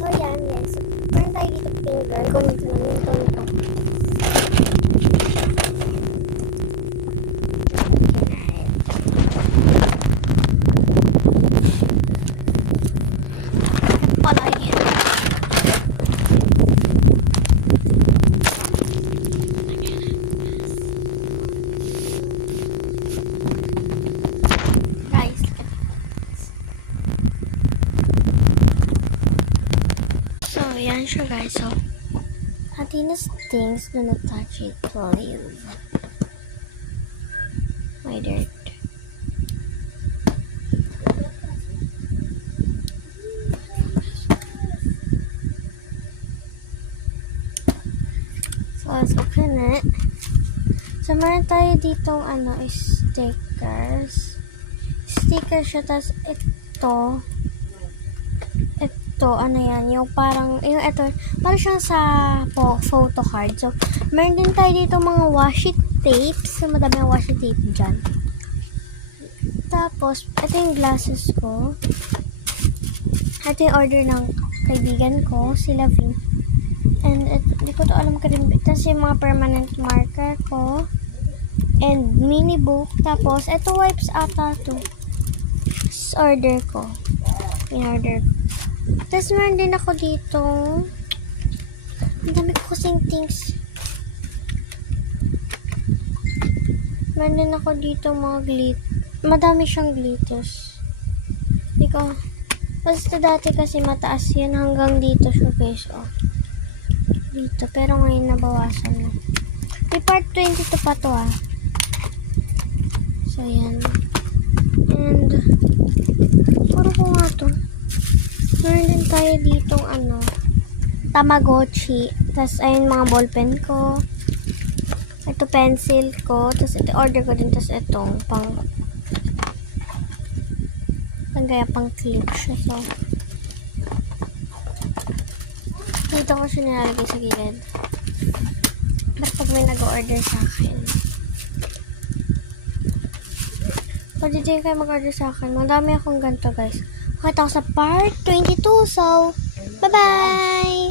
So, yan, guys. Meron tayo dito finger. Kung ito namin ito. Ayan siya guys, so Athena's things, do not touch it, please. My dirt. So let's open it. So meron tayo ditong stickers. Sticker siya, tas ito, yan, yung parang, yung ito, parang siyang sa photo card. So, meron din tayo dito mga washi tapes. So, madami yung washi tape dyan. Tapos, ito yung glasses ko. Ito yung order ng kaibigan ko, si Lavin. And, hindi ko to alam ka rin. Tapos, yung mga permanent marker ko. And, mini book. Tapos, ito wipes ata to. Tapos, order ko. In-order ko. Tapos, meron din ako dito. Ang dami ko kasing things. Meron din ako dito mga madami siyang glitters. Hindi ko. Basta dati kasi mataas yan hanggang dito siya guys. Oh. Dito. Pero ngayon nabawasan na. May part 22 pa to ah. So, yan. And, puro ko nga to. Meron din tayo ditong Tamagotchi. Tapos, ayun mga ballpen ko. Ito pencil ko. Tapos, ito order ko din. Tapos, itong gaya pang clip siya. So, dito ko siya nilalagay sa gilid. Ba't pag may nag-order sa akin? Pag dito kayo mag-order sa akin, madami akong ganito guys. Makita ko sa part 22. So, bye-bye!